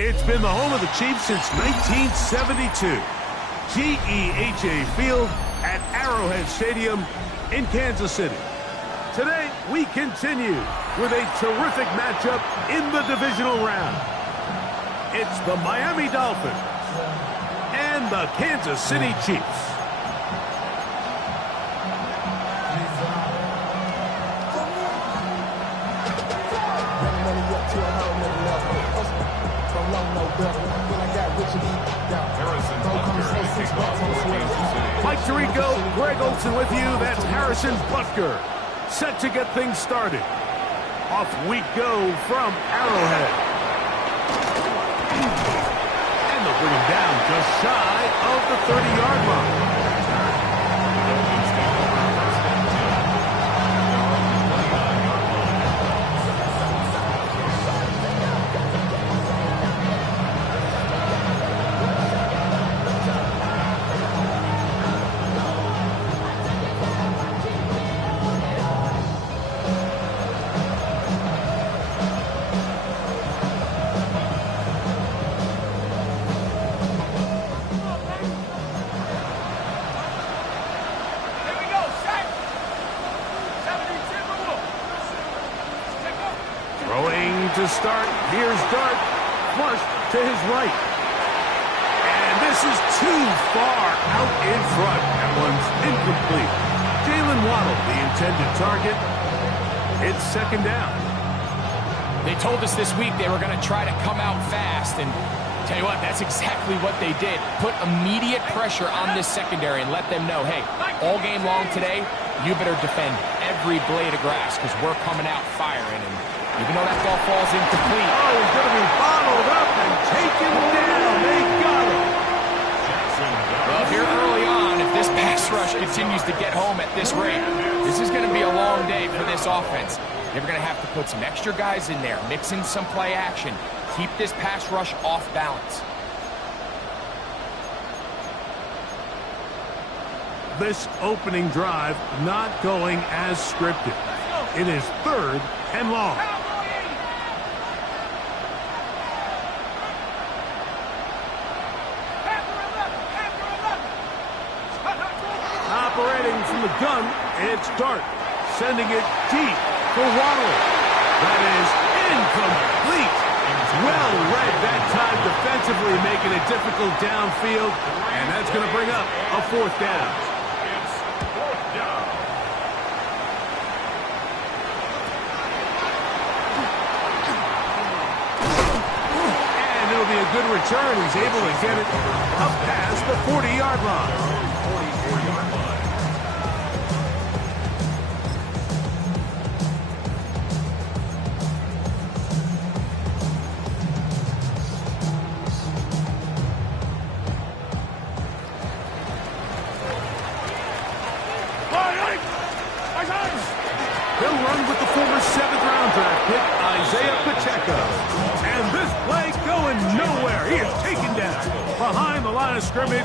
It's been the home of the Chiefs since 1972. GEHA Field at Arrowhead Stadium in Kansas City. Today, we continue with a terrific matchup in the divisional round. It's the Miami Dolphins and the Kansas City Chiefs. Mike Tirico, Greg Olsen with you. That's Harrison Butker. Set to get things started. Off we go from Arrowhead. And they'll bring him down just shy of the 30-yard line. To start, here's Dart, flush to his right. And this is too far out in front. That one's incomplete. Jalen Waddle, the intended target. It's second down. They told us this week they were going to try to come out fast, and tell you what, that's exactly what they did. Put immediate pressure on this secondary and let them know, hey, all game long today, you better defend every blade of grass because we're coming out firing. And even though that ball falls incomplete. Oh, he's going to be bottled up and taken down. They got him. Well, here early on, if this pass rush continues to get home at this rate, this is going to be a long day for this offense. They're going to have to put some extra guys in there, mix in some play action, keep this pass rush off balance. This opening drive not going as scripted. It is third and long. Operating from the gun, it's Dart, sending it deep for Waddle. That is incomplete. Well read that time defensively, making it difficult downfield, and that's going to bring up a fourth down. And it'll be a good return. He's able to get it up past the 40-yard line. He'll run with the former 7th-round draft pick, Isaiah Pacheco. And this play going nowhere. He is taken down behind the line of scrimmage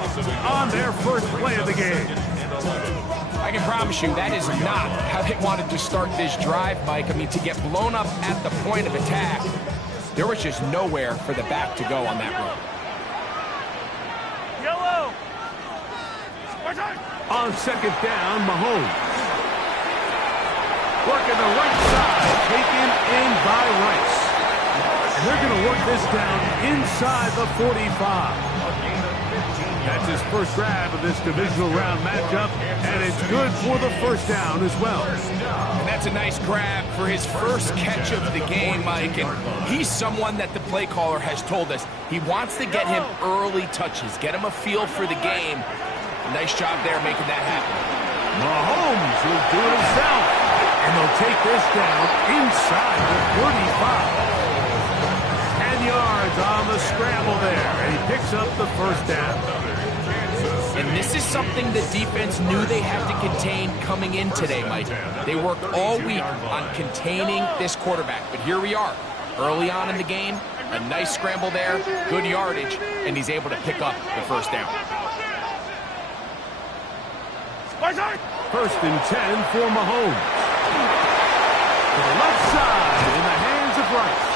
on their first play of the game. I can promise you that is not how they wanted to start this drive, Mike. I mean, to get blown up at the point of attack, there was just nowhere for the back to go on that run. Yellow. On second down, Mahomes. Working the right side, taken in by Rice. And they're going to work this down inside the 45. That's his first grab of this divisional round matchup, and it's good for the first down as well. And that's a nice grab for his first catch of the game, Mike. And he's someone that the play caller has told us he wants to get him early touches, get him a feel for the game. Nice job there making that happen. Mahomes will do it himself. And they'll take this down inside the 35. 10 yards on the scramble there. And he picks up the first down. And this is something the defense knew they had to contain coming in today, Mike. They worked all week on containing this quarterback. But here we are, early on in the game. A nice scramble there, good yardage, and he's able to pick up the first down. First and 10 for Mahomes. To the left side in the hands of Rice.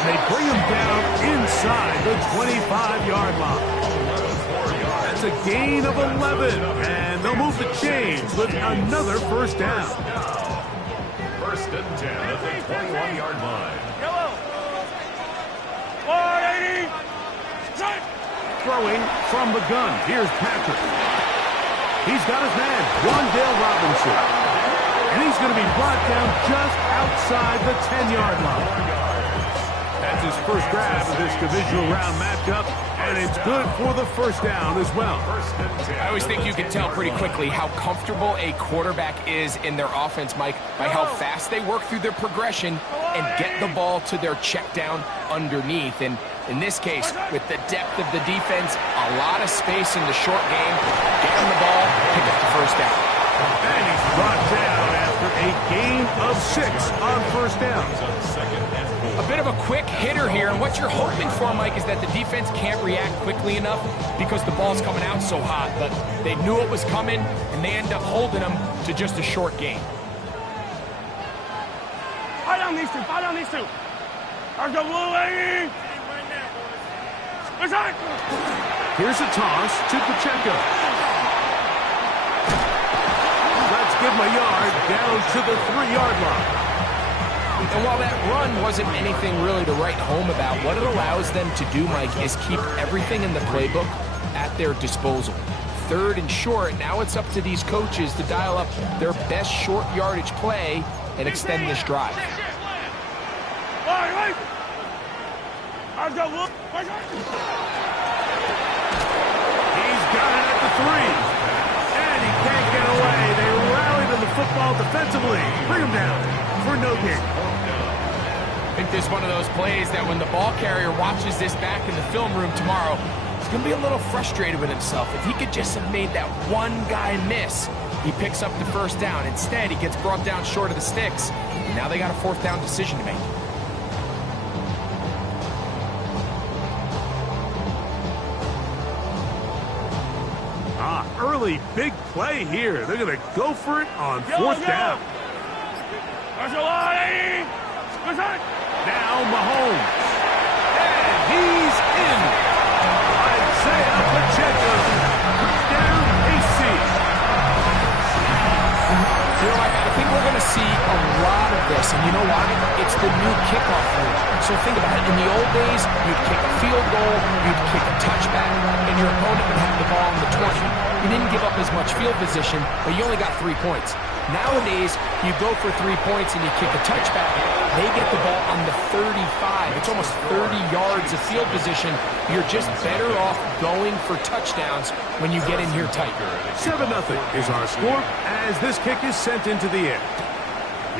And they bring him down inside the 25-yard line. That's a gain of 11. And they'll move the chains with another first down. First and 10 at the 21-yard line. Throwing from the gun. Here's Patrick. He's got his man, Wan'Dale Robinson. And he's going to be brought down just outside the 10-yard line. That's his first grab of this divisional round matchup, and it's good for the first down as well. I always think you can tell pretty quickly how comfortable a quarterback is in their offense, Mike, by how fast they work through their progression and get the ball to their check down underneath. And in this case, with the depth of the defense, a lot of space in the short game, get him the ball, pick up the first down. And he's brought down after a gain of 6 on first down. A bit of a quick hitter here, and what you're hoping for, Mike, is that the defense can't react quickly enough because the ball's coming out so hot, but they knew it was coming, and they end up holding them to just a short gain. Fire down these two, fire down these two. There's the blue lady. Here's a toss to Pacheco. Let's give him a yard down to the 3-yard line. And while that run wasn't anything really to write home about, what it allows them to do, Mike, is keep everything in the playbook at their disposal. 3rd and short, now it's up to these coaches to dial up their best short yardage play and extend this drive. He's got it at the 3. And he can't get away. They rally to the football defensively. Bring him down for no gain. I think this is one of those plays that when the ball carrier watches this back in the film room tomorrow, he's going to be a little frustrated with himself. If he could just have made that one guy miss, he picks up the first down. Instead, he gets brought down short of the sticks. And now they got a 4th down decision to make. Early big play here. They're going to go for it on 4th down. Now Mahomes. And he's in. Isaiah Pacheco. Touchdown, AC. I think we're going to see a lot of this. And you know why? It's the new kickoff rule. So think about it. In the old days, you'd kick a field goal, you'd kick a touchback, and your opponent would have the ball on the 20. You didn't give up as much field position, but you only got 3 points. Nowadays, you go for 3 points and you kick a touchback. They get the ball on the 35. It's almost 30 yards of field position. You're just better off going for touchdowns when you get in here tight. 7-0 is our score as this kick is sent into the air.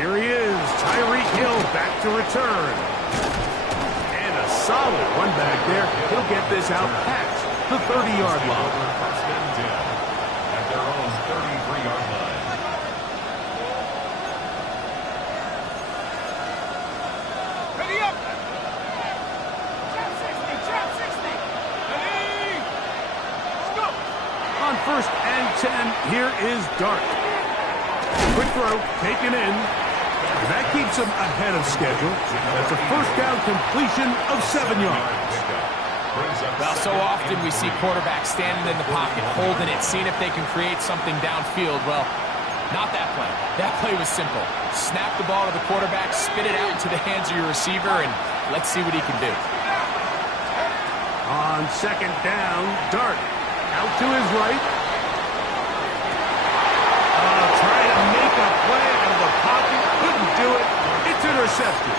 Here he is, Tyreek Hill back to return. And a solid one back there. He'll get this out past the 30-yard line. First and 10 at their own 33-yard line. Ready up. Trap 60, trap 60. Ready. Let's go. On 1st and 10, here is Dart. Quick throw, taken in. That keeps him ahead of schedule. That's a first down completion of 7 yards. Well, so often we see quarterbacks standing in the pocket, holding it, seeing if they can create something downfield. Well, not that play. That play was simple. Snap the ball to the quarterback, spit it out into the hands of your receiver, and let's see what he can do. On 2nd down, Dart out to his right. Trying to make a play out of the pocket. Couldn't do it. It's intercepted.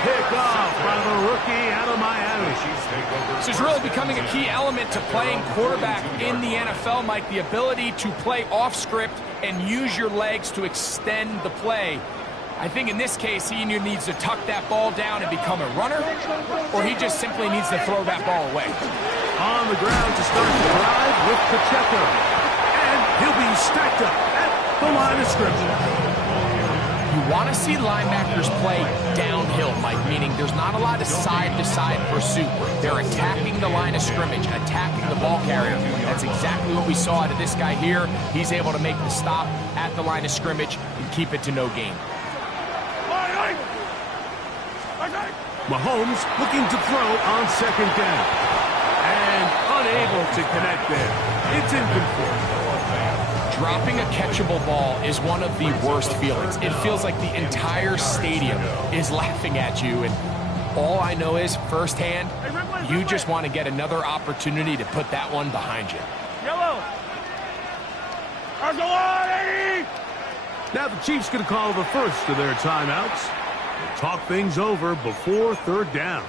Pick off by the rookie out of Miami. This is really becoming a key element to playing quarterback in the NFL, Mike. The ability to play off script and use your legs to extend the play. I think in this case, he either needs to tuck that ball down and become a runner, or he just simply needs to throw that ball away. On the ground to start the drive with Pacheco. And he'll be stacked up at the line of scrimmage. You want to see linebackers play downhill, Mike, meaning there's not a lot of side-to-side pursuit. They're attacking the line of scrimmage, attacking the ball carrier. That's exactly what we saw out of this guy here. He's able to make the stop at the line of scrimmage and keep it to no gain. Mahomes looking to throw on second down. And unable to connect there. It's incomplete. Dropping a catchable ball is one of the worst feelings. It feels like the entire stadium is laughing at you, and all I know is, firsthand, you just want to get another opportunity to put that one behind you. Yellow. Now the Chiefs going to call the first of their timeouts. We'll talk things over before third down.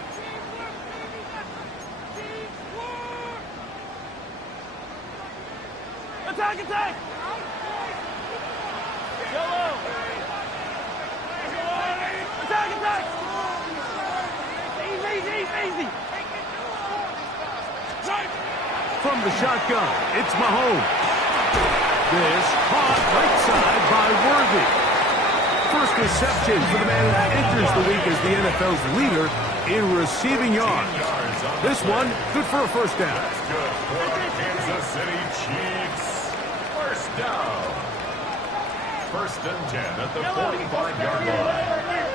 Attack, attack! Yellow! Attack, attack! Easy! From the shotgun, it's Mahomes. This caught right side by Worthy. First reception for the man who enters the week as the NFL's leader in receiving yards. This one, good for a first down. That's good for the Kansas City Chiefs. First down. First and 10 at the 45-yard line.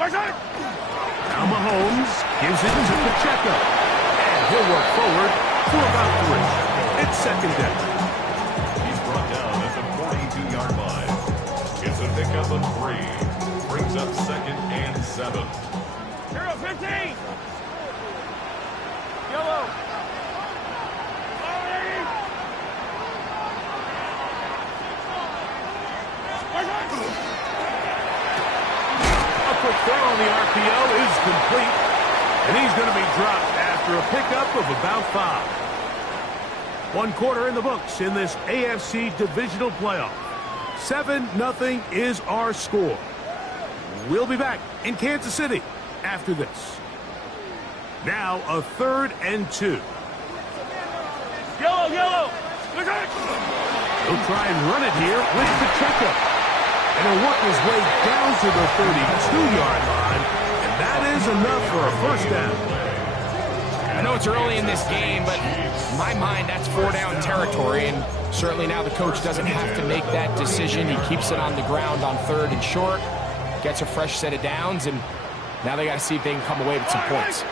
Now Mahomes gives it to Pacheco. And he'll work forward for about 3. It's second down. He's brought down at the 42-yard line. It's a pickup of 3. Brings up second and 7. Hero 15! Yellow! A quick throw on the RPO is complete. And he's going to be dropped after a pickup of about 5. 1 quarter in the books in this AFC divisional playoff. 7-0 is our score. We'll be back in Kansas City after this. Now a 3rd and 2. Yellow! He'll try and run it here with Pacheco. And he'll work his way down to the 32-yard line. And that is enough for a first down. I know it's early in this game, but in my mind, that's 4-down territory. And certainly now the coach doesn't have to make that decision. He keeps it on the ground on 3rd and short. Gets a fresh set of downs, and now they got to see if they can come away with some points.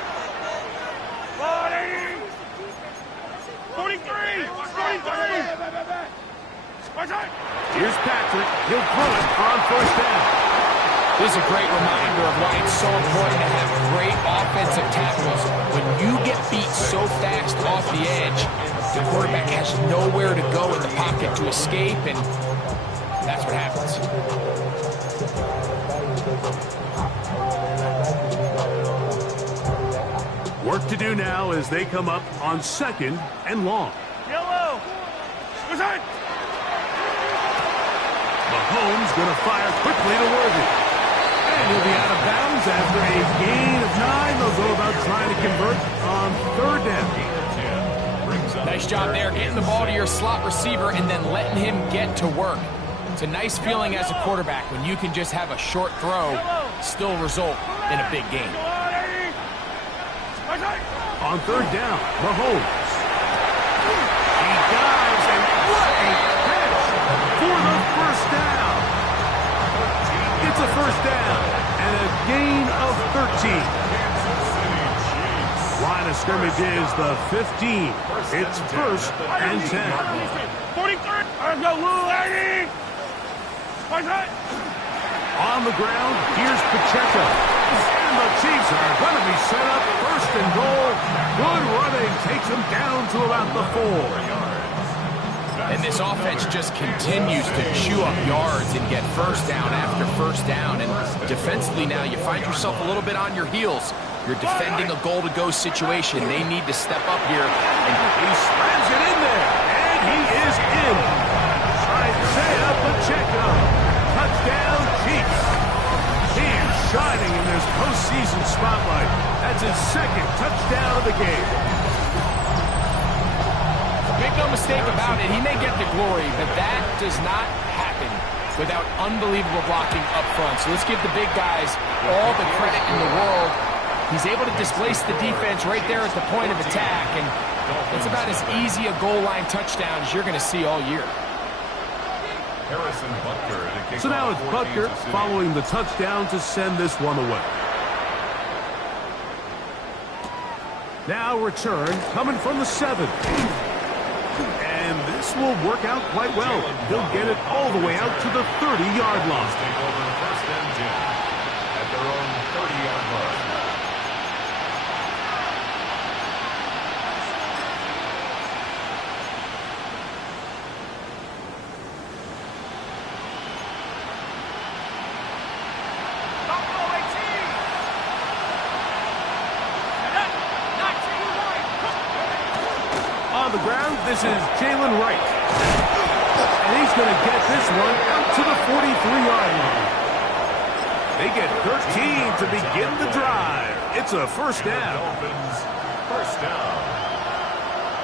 43! Here's Patrick. He'll throw it on first down. This is a great reminder of why it's so important to have great offensive tackles. When you get beat so fast off the edge, the quarterback has nowhere to go in the pocket to escape, and that's what happens. Work to do now as they come up on 2nd and long. Yellow! Mahomes going to fire quickly to Worthy. And he'll be out of bounds after a gain of 9. They'll go about trying to convert on 3rd down. Nice job there, getting the ball to your slot receiver and then letting him get to work. It's a nice feeling as a quarterback when you can just have a short throw, still result in a big game. On 3rd down, Mahomes. He dives, and what a catch for the first down. It's a first down and a gain of 13. Line of scrimmage is the 15. It's 1st and 10. 43! Let's go, Lou Lady! On the ground, here's Pacheco. And the Chiefs are going to be set up 1st and goal. Good running takes them down to about the 4. And this offense just continues to chew up yards and get first down after first down. And defensively now, you find yourself a little bit on your heels. You're defending a goal-to-go situation. They need to step up here. And he slams it in there. And he is in. Isaiah Pacheco. Touchdown, Chiefs. He is shining in this postseason spotlight. That's his 2nd touchdown of the game. Make no mistake about it, he may get the glory, but that does not happen without unbelievable blocking up front. So let's give the big guys all the credit in the world. He's able to displace the defense right there at the point of attack, and it's about as easy a goal line touchdown as you're going to see all year. Harrison Butker to kick So now off it's for Butker Kansas City. following the touchdown to send this one away. Now return coming from the 7. And this will work out quite well. He'll get it all the way out to the 30-yard line. Take over first and 10 at their own 30-yard line. On the ground, this is Jalen Wright. And he's going to get this one out to the 43-yard line. They get 13 to begin the drive. It's a first down. Dolphins, first down.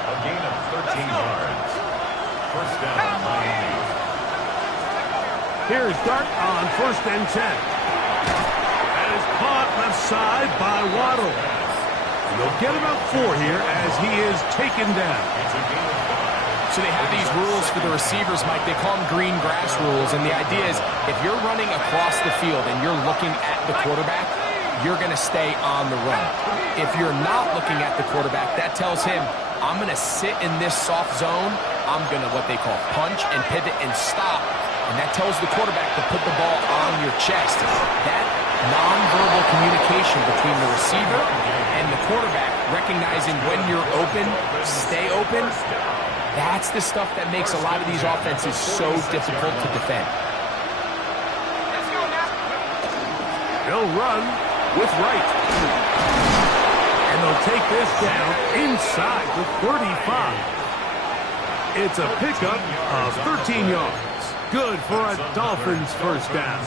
A gain of 13 yards. First down, Miami. Here's Dart on first and 10. That is caught left side by Waddle. And they'll get about 4 here as he is taken down. It's a gain of 5. So they have these rules for the receivers, Mike. They call them green grass rules. And the idea is if you're running across the field and you're looking at the quarterback, you're going to stay on the run. If you're not looking at the quarterback, that tells him, I'm going to sit in this soft zone. I'm going to what they call punch and pivot and stop. And that tells the quarterback to put the ball on your chest. That nonverbal communication between the receiver and the quarterback, recognizing when you're open, stay open, that's the stuff that makes a lot of these offenses so difficult to defend. They'll run with Wright. And they'll take this down inside the 35. It's a pickup of 13 yards. Good for a Dolphins first down.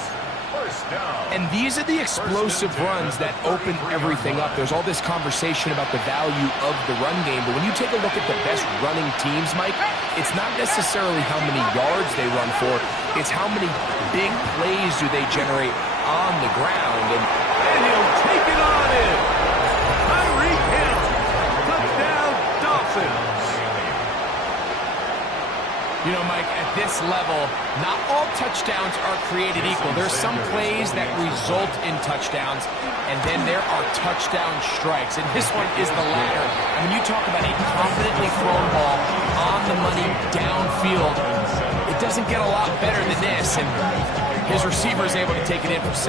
First down. And these are the explosive runs that open everything up. There's all this conversation about the value of the run game, but when you take a look at the best running teams, Mike, it's not necessarily how many yards they run for, it's how many big plays do they generate on the ground. And he'll take it on in. Tyreek Hill. Touchdown, Dolphins. You know, Mike, at this level, not all touchdowns are created equal. There's some plays that result in touchdowns, and then there are touchdown strikes, and this one is the latter. And when you talk about a confidently thrown ball on the money downfield, it doesn't get a lot better than this, and his receiver is able to take it in for 6.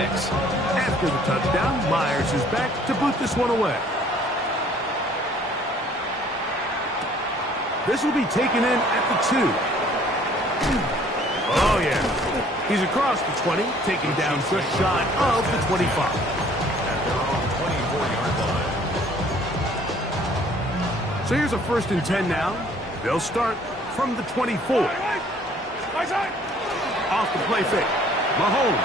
After the touchdown, Myers is back to boot this one away. This will be taken in at the 2. Oh, yeah. He's across the 20, taken down just shy of the 25. At their own 24-yard line. So here's a first and 10 now. They'll start from the 24. Off the play fake. Mahomes.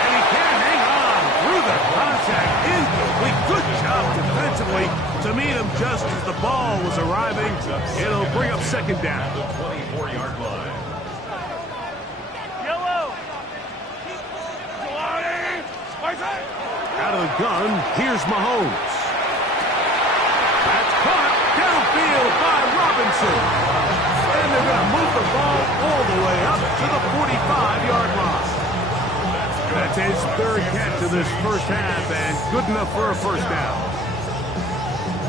And he can't hang on through the contact. Incomplete. Good job defensively to meet him just as the ball was arriving. It'll bring up second down. The 24-yard line. Yellow. Out of the gun, here's Mahomes. That's caught downfield by Robinson. And they're going to move the ball all the way up to the 45-yard line. That's his third catch of this first half, and good enough for a first down.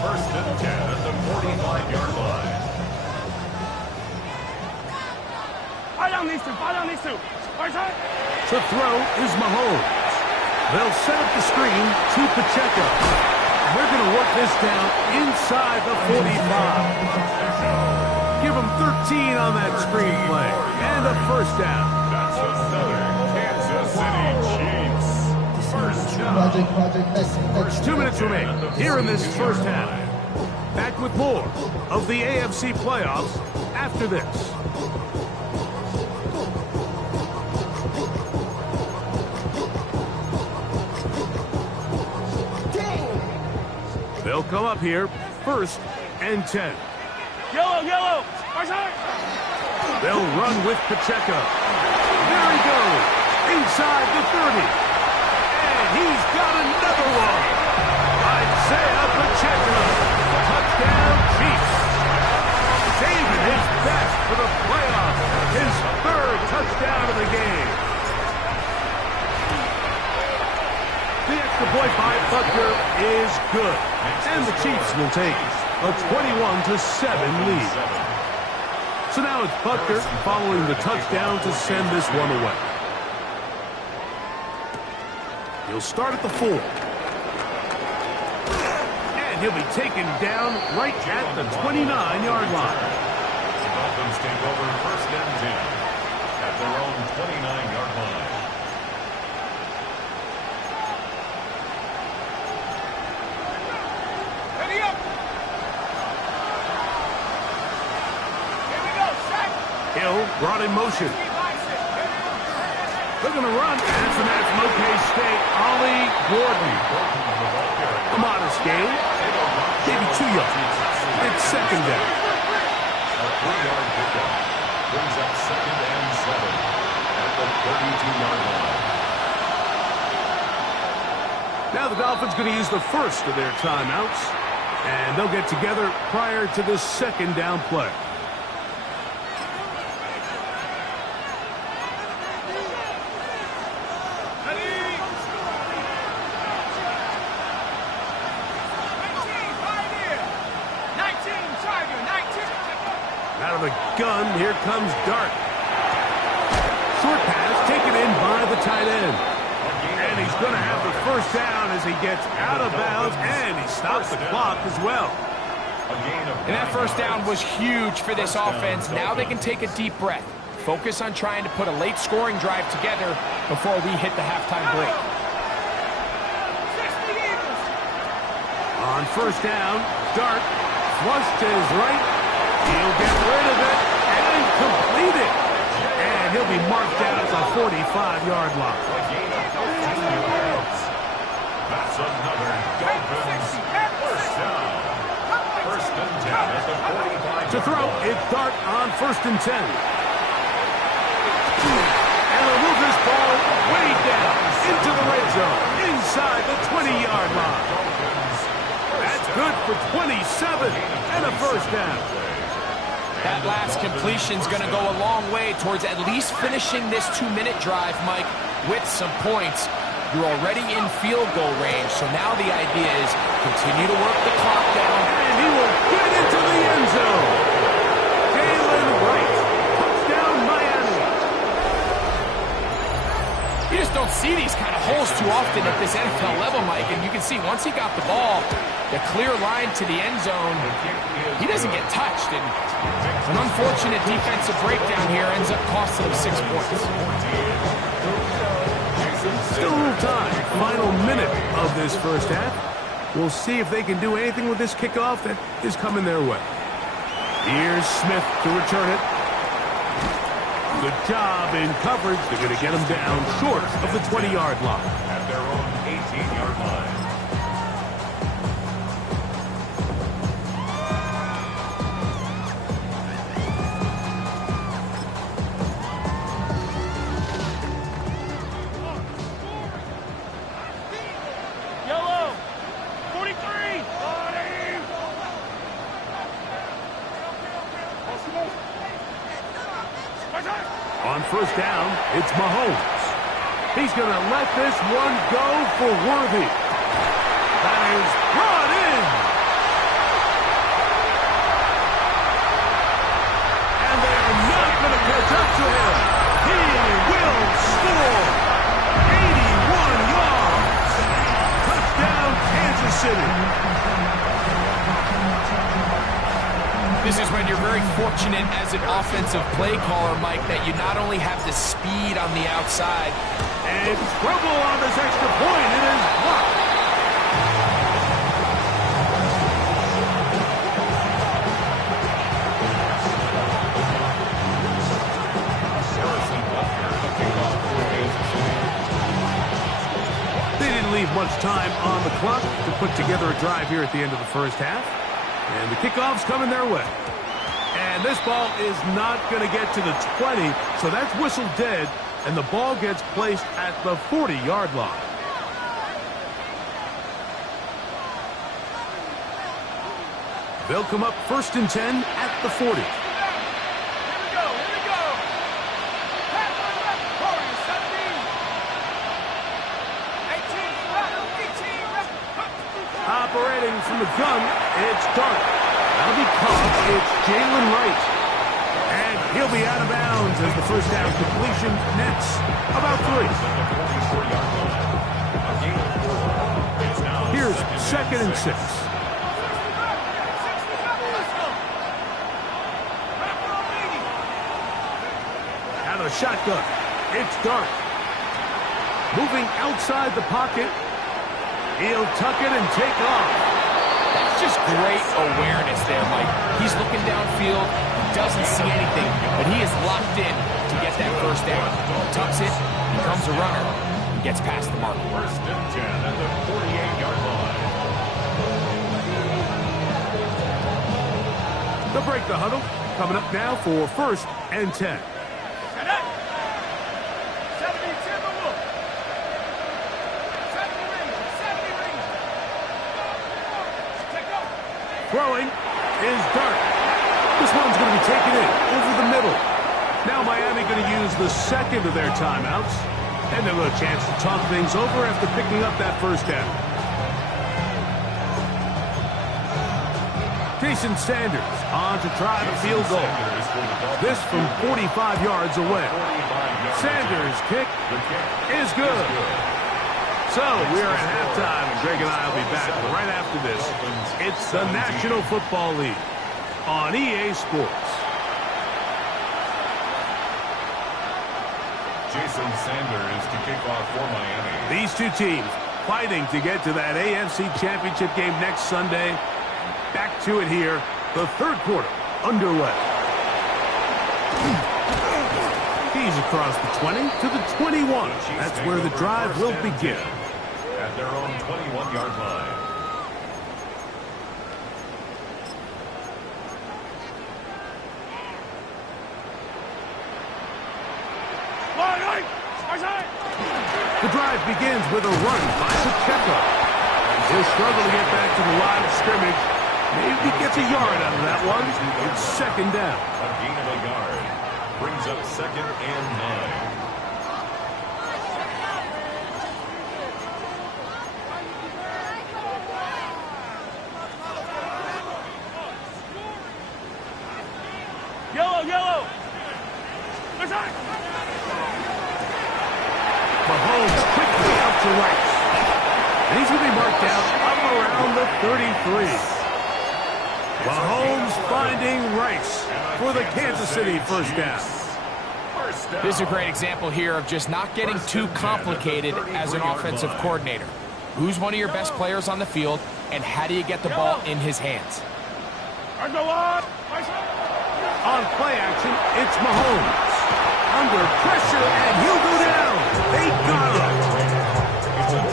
First and 10 at the 45-yard line. To throw is Mahomes. They'll set up the screen to Pacheco. They're going to work this down inside the 45. Give them 13 on that screen play, and a first down. That's another Kansas City Chiefs. First down. First 2 minutes remain here in this first half. Back with more of the AFC playoffs after this. They'll come up here, first and 10. Yellow. They'll run with Pacheco. There he goes, inside the 30. And he's got another one. Isaiah Pacheco. Touchdown, Chiefs. Saving his best for the playoffs. down of the game. The extra point by Butker is good. And the Chiefs will take a 21-7 lead. So now it's Butker following the touchdown to send this one away. He'll start at the 4. And he'll be taken down right at the 29-yard line. The Dolphins take over 1st and 10 at their own 29-yard line. Hill brought in motion. They're going to run. And from that's Moke State, Ollie Gordon. A modest gain. Maybe 2 yards. It's second down. A 3-yard pickup brings up 2nd and 7 at the 32-yard line. Now the Dolphins going to use the first of their timeouts. And they'll get together prior to this second down play. Out of the gun, here comes Dart. Short pass taken in by the tight end. And he's going to have the first down as he gets out of bounds, and he stops the clock as well. And that first down was huge for this offense. Now they can take a deep breath. Focus on trying to put a late scoring drive together before we hit the halftime break. On first down, Dart flushed to his right. He'll get rid of it and complete it. And he'll be marked out at the 45-yard line. That's another Dolphins first down. 1st and 10 at the 45. To throw, it's Dart on 1st and 10. And they'll move this ball way down into the red zone, inside the 20-yard line. That's good for 27 and a first down. That last completion's going to go a long way towards at least finishing this 2-minute drive, Mike, with some points. You're already in field goal range, so now the idea is continue to work the clock down. And he will get into the end zone. Jalen Wright, touchdown Miami. You just don't see these kind of holes too often at this NFL level, Mike, and you can see once he got the ball, the clear line to the end zone, he doesn't get touched, and an unfortunate defensive breakdown here ends up costing him 6 points. Still a little time. Final minute of this first half. We'll see if they can do anything with this kickoff that is coming their way. Here's Smith to return it. Good job in coverage. They're going to get him down short of the 20-yard line. At their own 18-yard line. On first down, it's Mahomes. He's going to let this one go for Worthy. That is brought in. And they're not going to catch up to him. He will score. 81 yards. Touchdown, Kansas City. This is when you're very fortunate as an offensive play caller, Mike, that you not only have the speed on the outside. And trouble on this extra point. It is blocked. They didn't leave much time on the clock to put together a drive here at the end of the first half. And the kickoff's coming their way. And this ball is not going to get to the 20, so that's whistled dead, and the ball gets placed at the 40-yard line. They'll come up 1st and 10 at the 40. Here we go. Separating from the gun, it's Dart. That'll be caught. It's Jalen Wright. And he'll be out of bounds as the first down completion nets about 3. Here's 2nd and 6. Out of the shotgun, it's Dart. Moving outside the pocket. He'll tuck it and take off. That's just great awareness there, Mike. He's looking downfield. He doesn't see anything, but he is locked in to get that first down. Tucks it, becomes a runner, and gets past the mark. 1st and 10 at the 48-yard line. They'll break the huddle. Coming up now for 1st and 10. Throwing is Dart. This one's going to be taken in over the middle. Now Miami going to use the 2nd of their timeouts. And they'll have a chance to talk things over after picking up that first down. Jason Sanders on to try the field goal. This from 45 yards away. Sanders' kick is good. So, we're at halftime, and Greg and I will be back right after this. It's the National Football League on EA Sports. Jason Sanders to kick off for Miami. These two teams fighting to get to that AFC Championship game next Sunday. Back to it here, the 3rd quarter underway. He's across the 20 to the 21. That's where the drive will begin. At their own 21-yard line. The drive begins with a run by Pacheco. He'll struggle to get back to the line of scrimmage. Maybe he gets a yard out of that one. It's 2nd down. A gain of a yard. Brings up 2nd and 9. Yellow. Mahomes quickly out to right. And he's going to be marked out up around the 33. Mahomes finding Rice for the Kansas City first down. This is a great example here of just not getting too complicated as an offensive coordinator. Who's one of your best players on the field, and how do you get the ball in his hands? On play action, it's Mahomes. Under pressure, and he'll go down. They got him.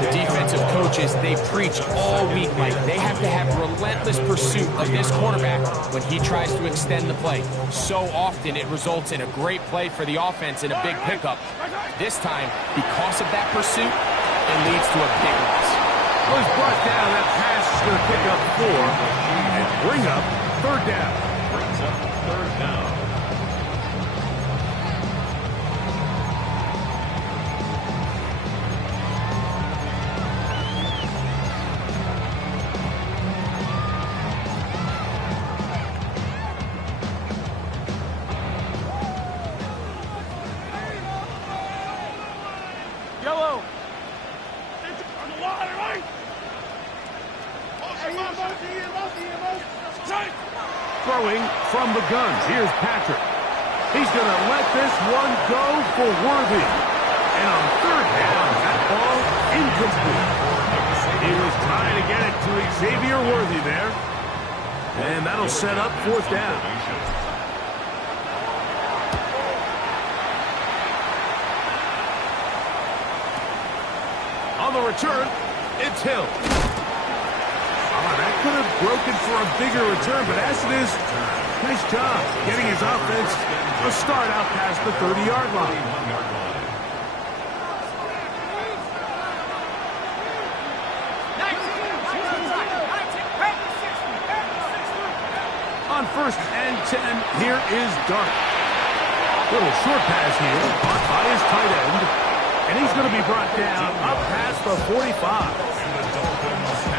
The defensive coaches, they preach all week, Mike. They have to have relentless pursuit of this quarterback when he tries to extend the play. So often it results in a great play for the offense and a big pickup. This time, because of that pursuit, it leads to a big loss. Was brought down. That pass is going to pick up 4 and bring up 3rd down. Brings up 3rd down. Throwing from the guns. Here's Patrick. He's going to let this one go for Worthy. And on 3rd down, that ball incomplete. He was trying to get it to Xavier Worthy there. And that'll set up 4th down. On the return, it's Hill. That could have broken for a bigger return, but as it is, nice job getting his offense a start out past the 30-yard line. On 1st and 10, here is Dart. Little short pass here, caught by his tight end, and he's going to be brought down up past the 45.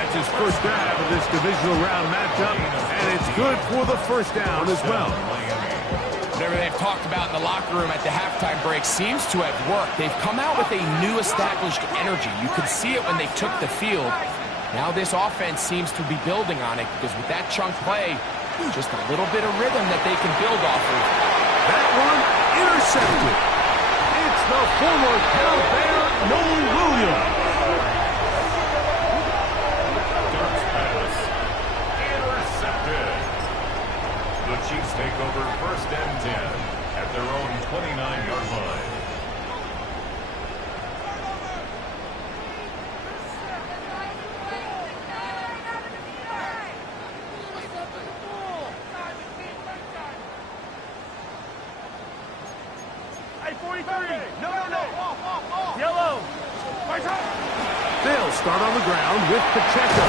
That's his first grab of this divisional round matchup, and it's good for the first down as well. Whatever they've talked about in the locker room at the halftime break seems to have worked. They've come out with a new established energy. You could see it when they took the field. Now this offense seems to be building on it because with that chunk play, just a little bit of rhythm that they can build off of. That one intercepted. It's the former Cal Bear, Noel Williams. Darts pass. Intercepted. The Chiefs take over 1st and 10 at their own 29-yard line. They'll start on the ground with Pacheco.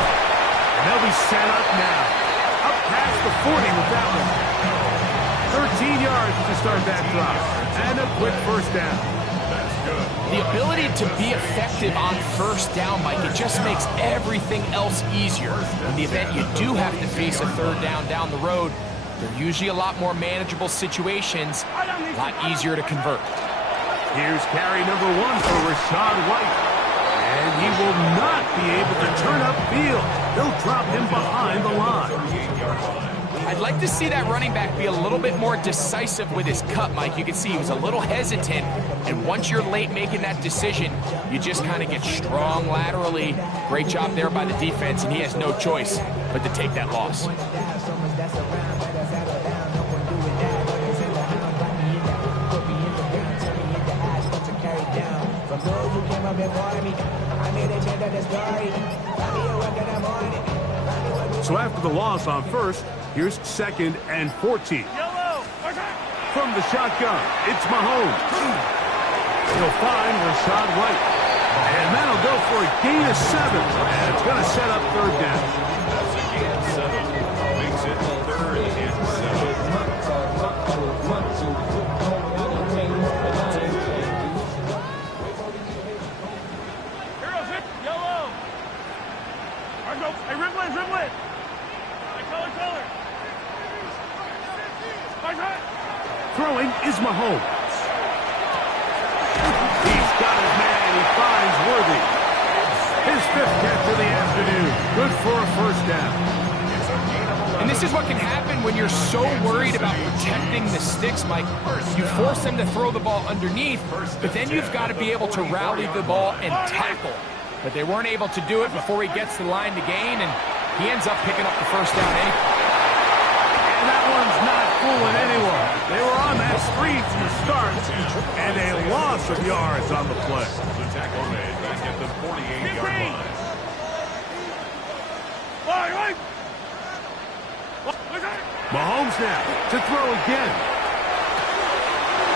And they'll be set up now. Up past the 40 with that one. 13 yards to start that drive. And a quick first down. That's good. The ability to be effective on first down, Mike, it just makes everything else easier. In the event you do have to face a third down the road, they're usually a lot more manageable situations, a lot easier to convert. Here's carry number 1 for Rachaad White. And he will not be able to turn upfield. They'll drop him behind the line. I'd like to see that running back be a little bit more decisive with his cut, Mike. You can see he was a little hesitant, and once you're late making that decision, you just kind of get strong laterally. Great job there by the defense, and he has no choice but to take that loss. So after the loss on first, here's 2nd and 14. From the shotgun, it's Mahomes. He'll find Rachaad White. And that'll go for a gain of 7. And it's going to set up 3rd down. That's a gain of 7. Makes it 3rd and 7. Hey, dribble it. Color. Throwing is Mahomes. He's got his man. He finds Worthy. His 5th catch of the afternoon. Good for a first down. And this is what can happen when you're so worried about protecting the sticks, Mike. You force them to throw the ball underneath, but then you've got to be able to rally the ball and tackle. But they weren't able to do it before he gets the line to gain, and he ends up picking up the first down anyway. And that one's not fooling anyone. They were on that screen from the start, and a loss of yards on the play. The tackle made back at the 48-yard line. Mahomes now to throw again.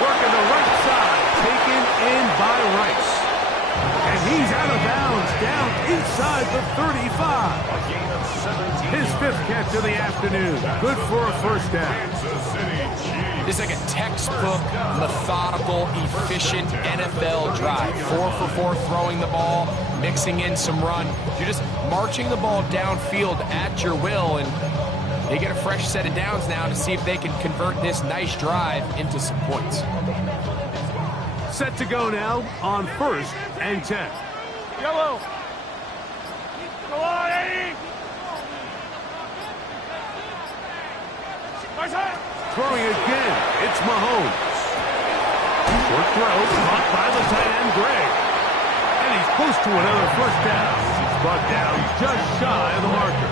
Working the right side, taken in by Rice. And he's out of bounds, down inside the 35. A gain of 17. His 5th catch of the afternoon. Good for a first down. Kansas City Chiefs. This is like a textbook, methodical, efficient NFL drive. 4 for 4 throwing the ball, mixing in some run. You're just marching the ball downfield at your will, and they get a fresh set of downs now to see if they can convert this nice drive into some points. Set to go now on 1st and 10. Yellow. Go on, Eddie. Throwing again, it's Mahomes. Short throw, caught by the tight end, Gray. And he's close to another first down. He's brought down just shy of the marker.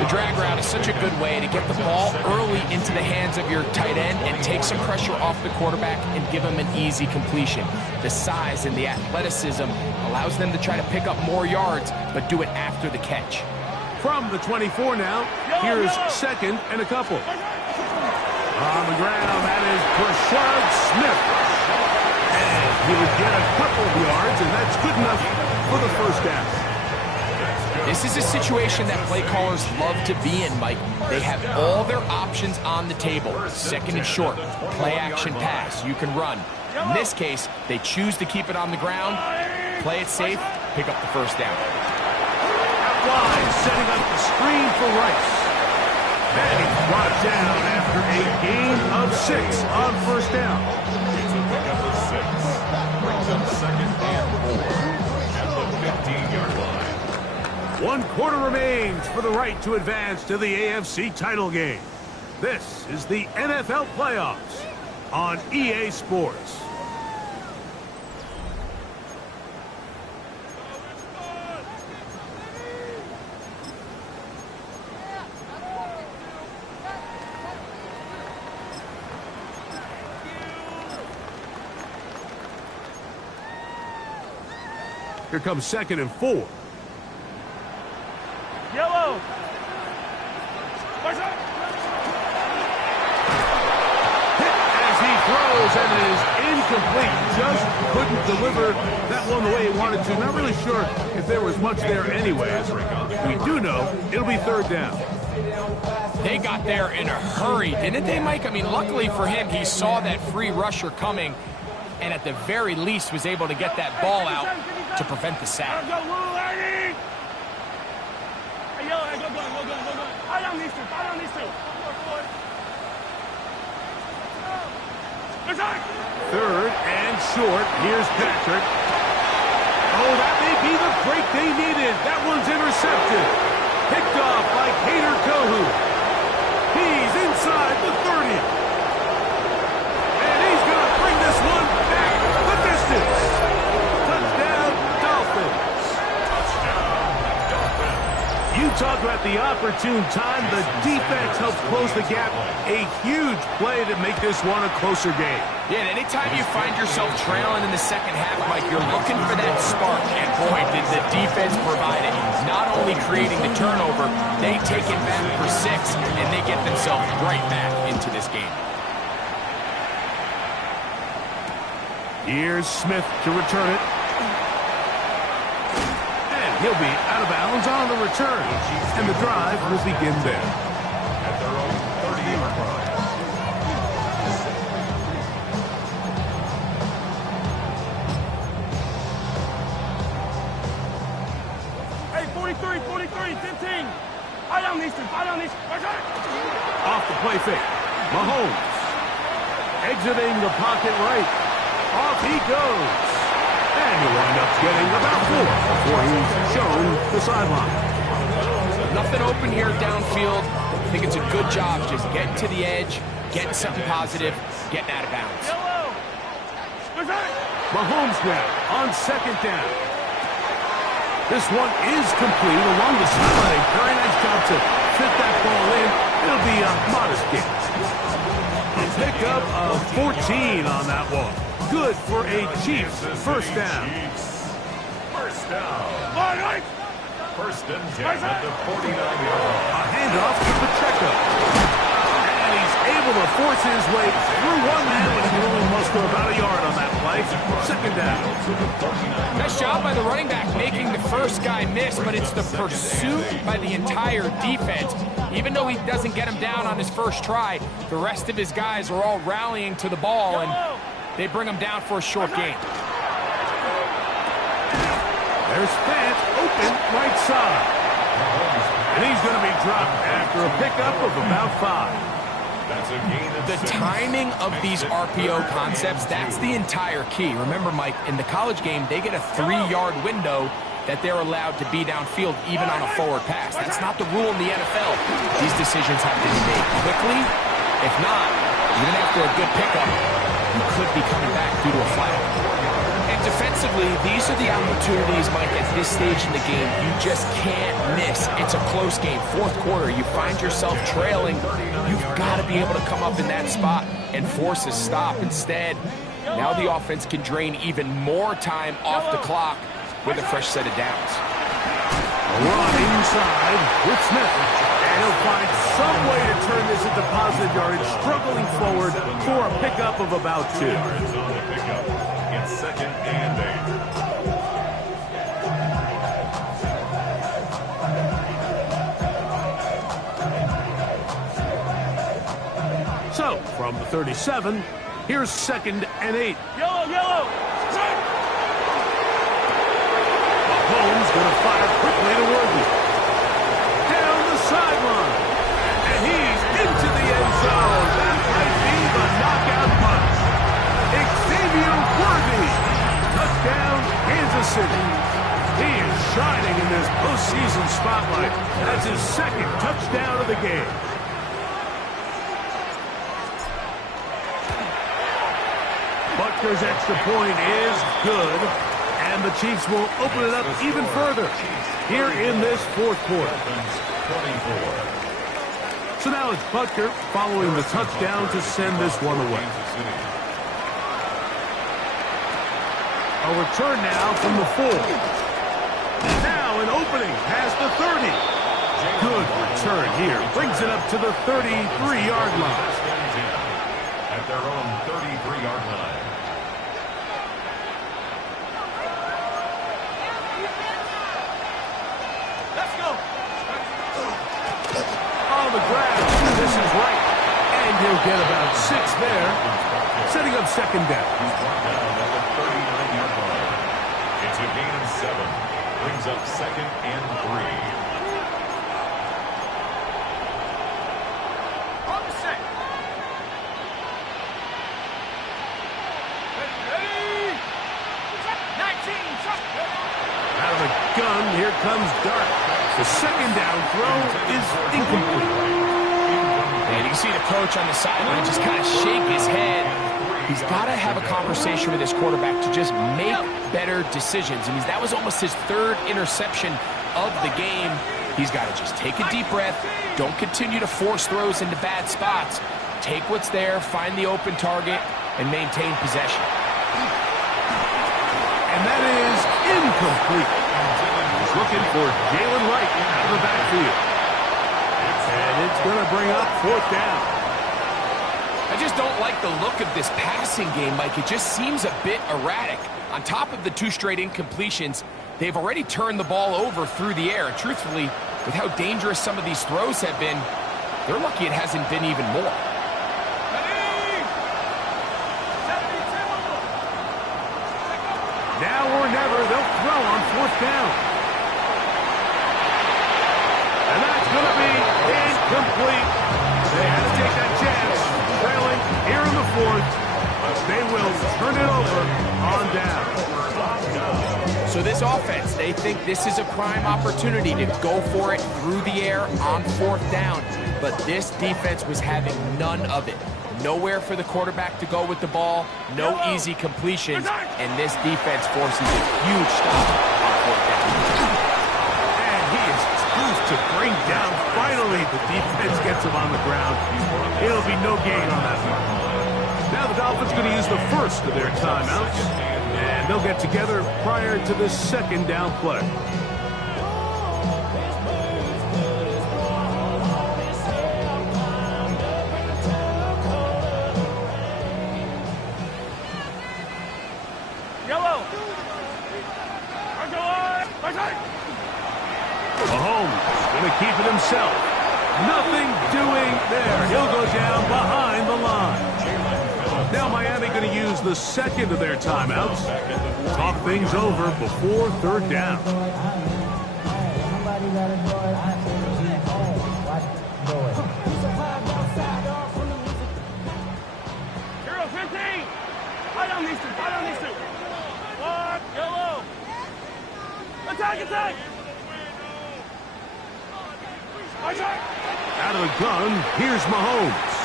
The drag route is such a good way to get the ball early into the hands of your tight end and take some pressure off the quarterback and give him an easy completion. The size and the athleticism allows them to try to pick up more yards, but do it after the catch. From the 24 now, here's 2nd and a couple. On the ground, that is Brashard Smith. And he would get a couple of yards, and that's good enough for the first down. This is a situation that play callers love to be in, Mike. They have all their options on the table. 2nd and short, play action pass, you can run. In this case, they choose to keep it on the ground, play it safe, pick up the first down. wide, setting up the screen for Rice. And he's brought down after a gain of 6 on first down. It's a pickup of 6. Brings up second and 4 at the 15-yard line. 1 quarter remains for the right to advance to the AFC title game. This is the NFL playoffs on EA Sports. Here comes 2nd and 4. Yellow. As he throws, and it is incomplete. Just couldn't deliver that one the way he wanted to. Not really sure if there was much there anyways. We do know it'll be 3rd down. They got there in a hurry, didn't they, Mike? I mean, luckily for him, he saw that free rusher coming, and at the very least was able to get that ball out to prevent the sack. Go, Hey, yellow, go. Fight on these two. 3rd and short. Here's Patrick. Oh, that may be the break they needed. That one's intercepted. Picked off by Kader Kohou. He's inside the 30. And he's going to bring this one back the distance. Touchdown, Dolphins. You talk about the opportune time. The defense helped close the gap. A huge play to make this one a closer game. Yeah, and anytime you find yourself trailing in the second half, Mike, you're looking for that spark. And boy, did the defense provide it. Not only creating the turnover, they take it back for 6, and they get themselves right back into this game. Here's Smith to return it. And he'll be out of bounds on the return. And the drive will begin there. At their own 30-yard line. Hey, 43, 15. Fight on these two. Off the play fake. Mahomes. Exiting the pocket right. Off he goes. And he'll wind up getting about 4 before he's shown the sideline. Nothing open here downfield. I think it's a good job just getting to the edge, getting something positive, getting out of bounds. Mahomes now on 2nd down. This one is complete along the sideline. Very nice job to fit that ball in. It'll be a modest gain. A pickup of 14 on that one. Good for a Chiefs first down. First down. First and 10 at the 49-yard line. A handoff to Pacheco. And he's able to force his way through one man, but he only must go about a yard on that play. 2nd down. Nice job by the running back making the first guy miss, but it's the pursuit by the entire defense. Even though he doesn't get him down on his first try, the rest of his guys are all rallying to the ball, and they bring him down for a short gain. There's Fant open right side. And he's going to be dropped after a pickup of about 5. That's a gain of The 6. timing of these RPO concepts, that's the entire key. Remember, Mike, in the college game, they get a 3-yard window that they're allowed to be downfield even on a forward pass. That's not the rule in the NFL. These decisions have to be made quickly. If not, even after a good pickup, you could be coming back due to a flag. And defensively, these are the opportunities, Mike, at this stage in the game. You just can't miss. It's a close game. 4th quarter, you find yourself trailing. You've got to be able to come up in that spot and force a stop. Instead, now the offense can drain even more time off the clock with a fresh set of downs. Run inside with Smith. And he'll find some way to turn this into positive yardage, struggling forward for a pickup of about 2. Yards on the pickup. It's 2nd and 8. So, from the 37, here's 2nd and 8. Yellow. Mahomes going to fire quickly to Worthy. spotlight. That's his second touchdown of the game. Butker's extra point is good, and the Chiefs will open it up even further here in this fourth quarter. So now it's Butker following the touchdown to send this one away. A return now from the 4. Now an opening past the 30. Good return here. Brings it up to the 33-yard line. At their own 33-yard line. Let's go. On the ground. This is right. And he'll get about 6 there. Setting up second down. He's brought down at the 39-yard line. It's a gain of 7. Brings up second and 3. Out of the gun, here comes Dart. The second down throw is incomplete. And you can see the coach on the sideline just kind of shake his head. He's got to have a conversation with his quarterback to just make better decisions. I mean, that was almost his 3rd interception of the game. He's got to just take a deep breath. Don't continue to force throws into bad spots. Take what's there, find the open target, and maintain possession. And that is incomplete. He's looking for Jalen Wright out of the backfield. And it's going to bring up 4th down. I just don't like the look of this passing game, Mike. It just seems a bit erratic. On top of the 2 straight incompletions, they've already turned the ball over through the air. And truthfully, with how dangerous some of these throws have been, they're lucky it hasn't been even more. Now or never, they'll throw on 4th down. And that's going to be incomplete. They had to take that chance. Trailing here in the 4th. They will turn it over on down. So this offense, they think this is a prime opportunity to go for it through the air on 4th down. But this defense was having none of it. Nowhere for the quarterback to go with the ball, no easy completions, and this defense forces a huge stop on 4th down. And he is tough to bring down. Finally, the defense gets him on the ground. It'll be no gain on that one. Now the Dolphins going to use the first of their timeouts, and they'll get together prior to the second down play. Mahomes going to keep it himself. Nothing doing there. He'll go down behind the line. Now Miami going to use the second of their timeouts. Talk things over before 3rd down. Hero 15. Fight on these 2. Fight on these 2. One, yellow. Attack, attack. Out of the gun, here's Mahomes.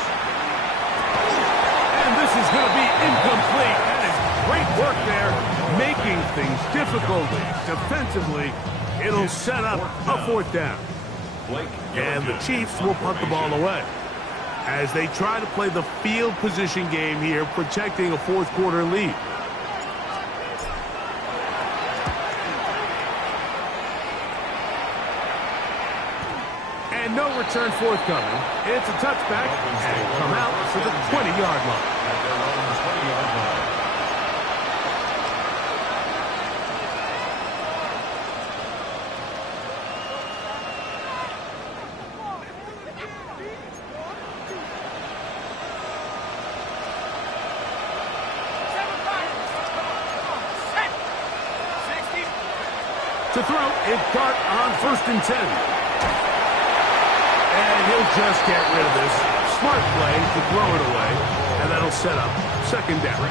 And this is going to be incomplete. That is great work there, making things difficult defensively. It'll set up a 4th down. And the Chiefs will punt the ball away as they try to play the field position game here, protecting a 4th quarter lead. And no return forthcoming. It's a touchback, and it'll come out to the 20-yard line. At their own 20-yard line. To throw, it's Dart on 1st and 10. And he'll just get rid of this. Smart play to throw it away, and that'll set up second down.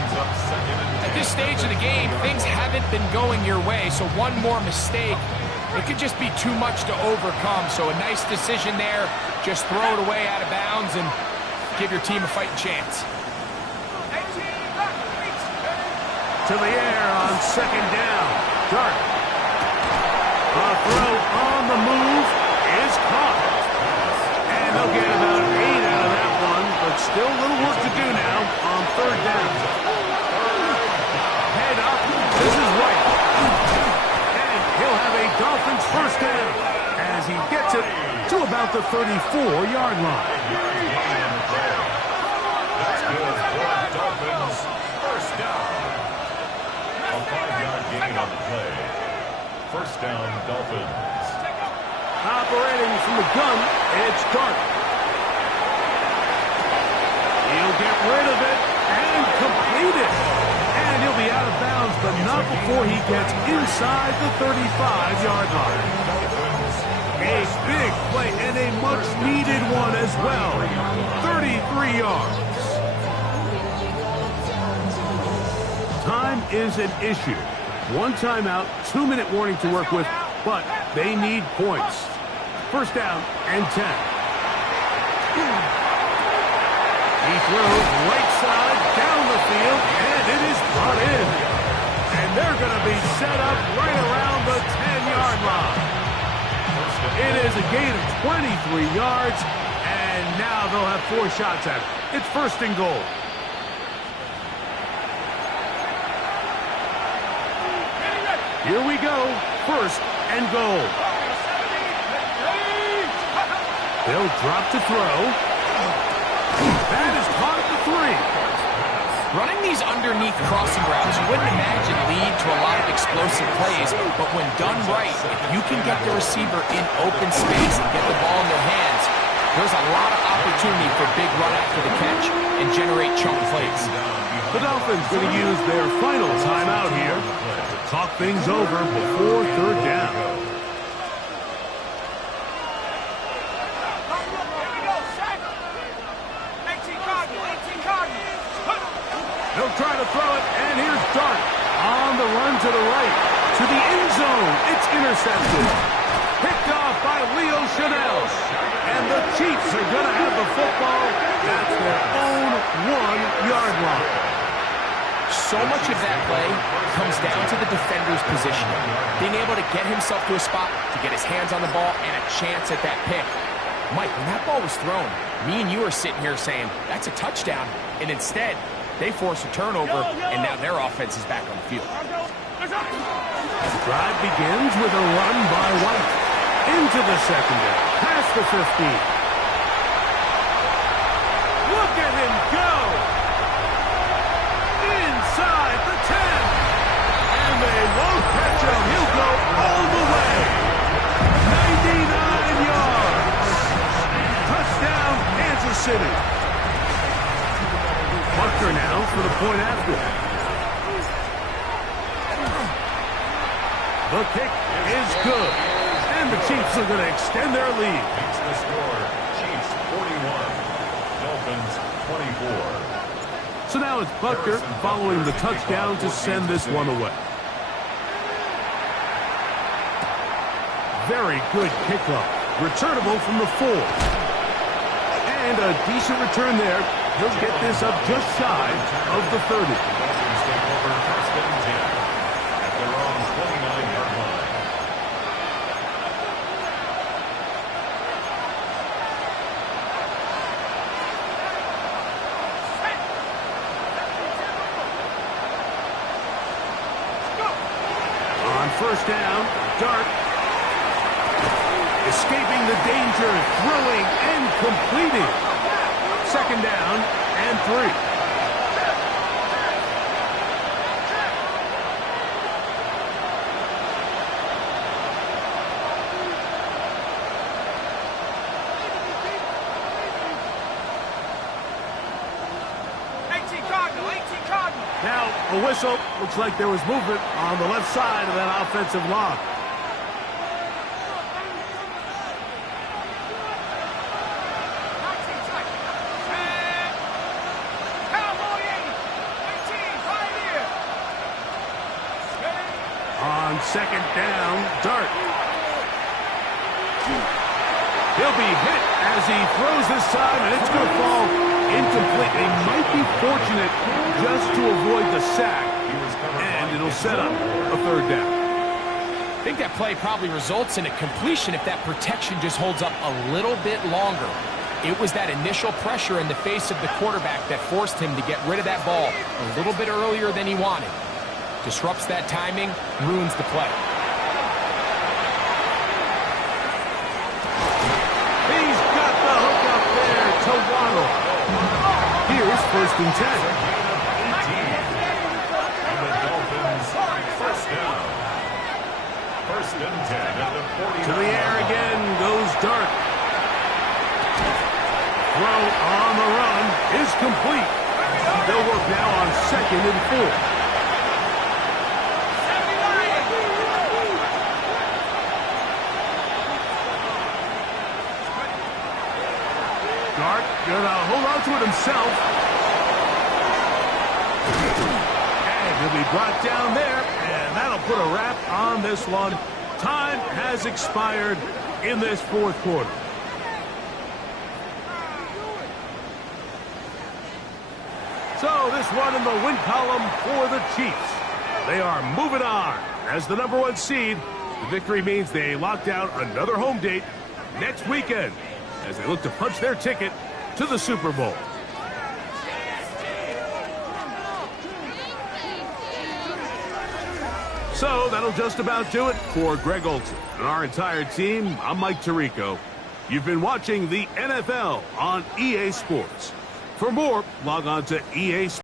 At this stage of the game, things haven't been going your way, so one more mistake, It could just be too much to overcome, so a nice decision there. Just throw it away out of bounds and give your team a fighting chance. To the air on second down. Dart. A throw on the move is caught. And they'll get about 8 out of that one, but still a little work to do now on third down. Head up. This is White. And he'll have a Dolphins first down as he gets it to about the 34-yard line. That's good for Dolphins. First down. A 5-yard gain on the play. First down, Dolphins. Operating from the gun, it's Dart. He'll get rid of it and complete it. And he'll be out of bounds, but not before he gets inside the 35-yard line. A big play and a much-needed one as well. 33 yards. Time is an issue. 1 timeout, 2-minute warning to work with, but they need points. First down and 10. He throws right side down the field, and it is brought in. And they're going to be set up right around the 10-yard line. It is a gain of 23 yards, and now they'll have 4 shots at it. It's first and goal. Here we go, first and goal. They'll drop to throw. That is caught at the 3. Running these underneath crossing routes, you wouldn't imagine lead to a lot of explosive plays, but when done right, if you can get the receiver in open space and get the ball in their hands, there's a lot of opportunity for big run after the catch and generate chunk plays. The Dolphins going to use their final timeout here to talk things over before third down. They'll try to throw it, and here's Dart on the run to the right. To the end zone, it's intercepted. Picked off by Leo Chanel. And the Chiefs are going to have the football at their own 1-yard line. So much of that play comes down to the defender's positioning. Being able to get himself to a spot, to get his hands on the ball, and a chance at that pick. Mike, when that ball was thrown, me and you are sitting here saying, that's a touchdown. And instead, they force a turnover, and now their offense is back on the field. Drive begins with a run by White. Into the secondary, past the 15. Look at him go! Inside the 10. And they won't catch him. He'll go all the way. 99 yards. Touchdown, Kansas City. Buckner now for the point after. The kick is good. And the Chiefs are going to extend their lead. Makes the score. Chiefs 41. Dolphins 24. So now it's Butker following the touchdown to send this one away. Very good kickoff. Returnable from the 4. And a decent return there. He'll get this up just shy of the 30. Dolphins take over first and 10 at their own 29-yard line. On first down, Dart. Escaping the danger, throwing and completing. Second down and 3. Now, a whistle. Looks like there was movement on the left side of that offensive line. On second down, Dart. He'll be hit as he throws this time, and it's going to fall incomplete. They might be fortunate just to avoid the sack, and it'll set up a third down. I think that play probably results in a completion if that protection just holds up a little bit longer. It was that initial pressure in the face of the quarterback that forced him to get rid of that ball a little bit earlier than he wanted. Disrupts that timing, ruins the play. He's got the hook up there to Waddle. Here's 1st and 10. And the Dolphins first down. 1st and 10 at the 49. To the air again goes Dart. Throw on the run is complete. They'll work now on 2nd and 4. Dart gonna hold on to it himself. And he'll be brought down there, and that'll put a wrap on this one. Time has expired in this 4th quarter. So this one in the win column for the Chiefs. They are moving on as the #1 seed. The victory means they locked out another home date next weekend as they look to punch their ticket to the Super Bowl. So that'll just about do it for Greg Olsen and our entire team. I'm Mike Tirico. You've been watching the NFL on EA Sports. For more, log on to EA Sports.